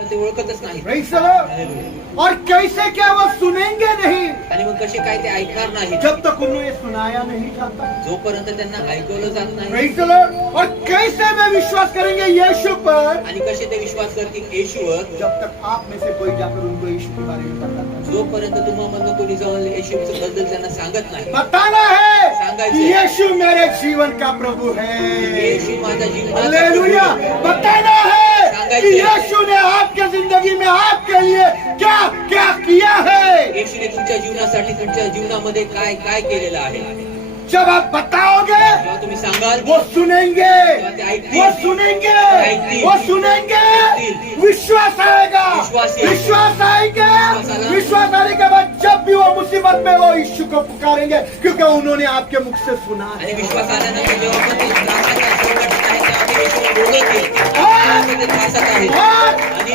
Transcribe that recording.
ते ओळखतच नाही. Praise the Lord. और कैसे क्या वो सुनेंगे नहीं आणि मग कसे काय ते ऐकणार नाही जब तक उन्हें सुनाया नहीं जाता. जोपर्यंत त्यांना ऐकवलं जात नाही. Praise the Lord. और कैसे वे विश्वास करेंगे यीशु पर आणि कसे ते विश्वास करतील येशूवर जब तक आप में से कोई जाकर उनको यीशु के बारे में बताता नहीं. जोपर्यंत तुम्हाला कोणी जाऊन येशूच्या बद्दल त्यांना सांगत नाही. बताना है सांगायचं. कि यीशु मेरे जीवन का प्रभु है. येशू माझा जीवनाचा हालेलुया. बताना है कि यीशु ने आपके जिंदगी में आपके लिए क्या क्या किया है. येशूने तुमच्या जीवनासाठी तुमच्या जीवनामध्ये काय काय केलेलं आहे. जब आप बताओगे जेव्हा तुम्ही सांगाल वो सुनेंगे ऐकतील. वो सुनेंगे ऐकतील. वो सुनेंगे. विश्वास आएगा. विश्वास येईल. विश्वास आएगा. आला. विश्वास आने के बाद जब भी वो मुसीबत में वो यीशु को पुकारेंगे क्योंकि उन्होंने आपके मुख से सुना है. आणि विश्वास आल्यानंतर जेव्हा पण ते त्रासात आहे, संकटात आहे, ते आम्ही येशूला बोलत आहे. ते त्रासात आहे. और आणि